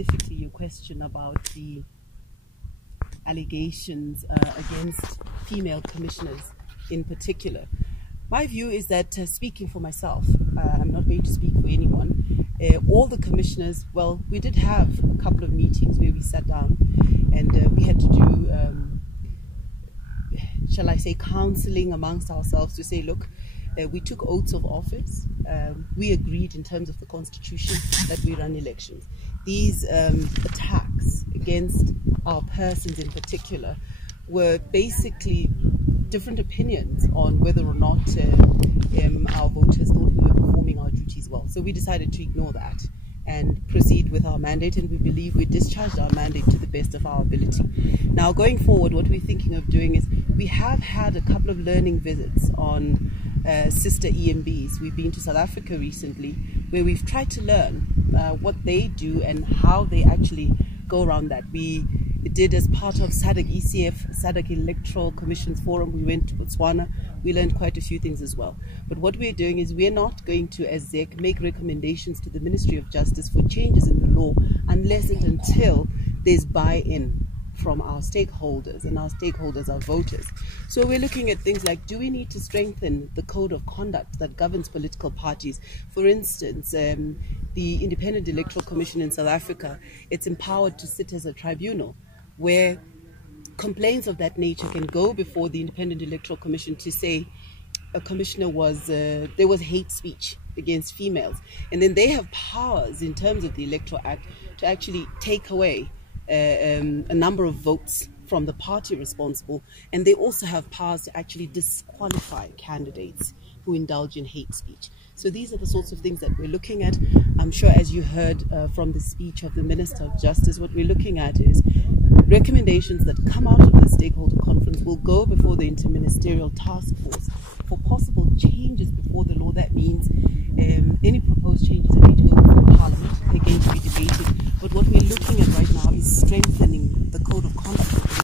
specifically your question about the allegations against female commissioners in particular. My view is that, speaking for myself, I'm not going to speak for anyone, all the commissioners, well, we did have a couple of meetings where we sat down and we had to do, shall I say, counseling amongst ourselves to say, look, we took oaths of office. We agreed in terms of the constitution that we run elections. These attacks against our persons in particular were basically different opinions on whether or not our voters thought we were performing our duties well. So we decided to ignore that and proceed with our mandate, and we believe we discharged our mandate to the best of our ability. Now, going forward, what we're thinking of doing is we have had a couple of learning visits on sister EMBs. We've been to South Africa recently, where we've tried to learn what they do and how they actually go around that. We did, as part of SADC ECF, SADC Electoral Commissions Forum, we went to Botswana. We learned quite a few things as well. But what we're doing is we're not going to, as ZEC, make recommendations to the Ministry of Justice for changes in the law unless and until there's buy-in from our stakeholders, and our stakeholders are voters. So we're looking at things like, do we need to strengthen the code of conduct that governs political parties? For instance, the Independent Electoral Commission in South Africa, it's empowered to sit as a tribunal where complaints of that nature can go before the Independent Electoral Commission to say a commissioner was, there was hate speech against females. And then they have powers in terms of the Electoral Act to actually take away a number of votes from the party responsible, and they also have powers to actually disqualify candidates who indulge in hate speech. So these are the sorts of things that we're looking at. I'm sure, as you heard from the speech of the Minister of Justice, what we're looking at is recommendations that come out of the stakeholder conference will go before the interministerial task force for possible changes before the law. That means any proposed changes